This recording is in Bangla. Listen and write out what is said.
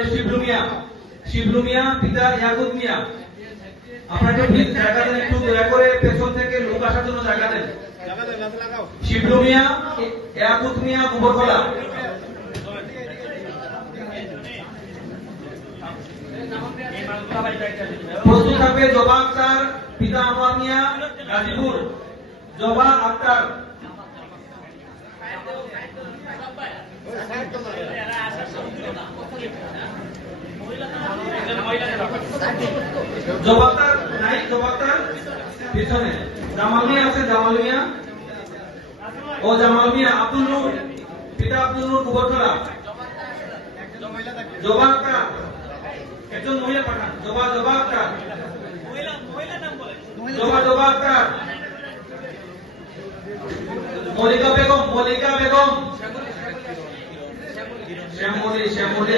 নামে শিবলু মিয়া, পিতা ইয়াকুব মিয়া। আপনারা একটু জায়গা দেন, একটু দয়া করে পেছন থেকে লোক আসার জন্য জায়গা দেন। শিবলু মিয়া, ইয়াকুব মিয়া, গোবরখোলা। প্রস্তুত থাকবে জবা আক্তার, পিতা আনোয়ার মিয়া, গাজীপুর। জবা আক্তার। জবাবদার নাই, জবাবদার পিছনে। জামাল মিয়া আছে, জামাল মিয়া ও জামাল মিয়া। আব্দুল নূর, পিতা আব্দুল নূর, গোবরখোলা। জবা আক্তার, একজন মহিলা পাঠান। জবা আক্তার, জবা আক্তার। মল্লিকা বেগম, শ্যামলী।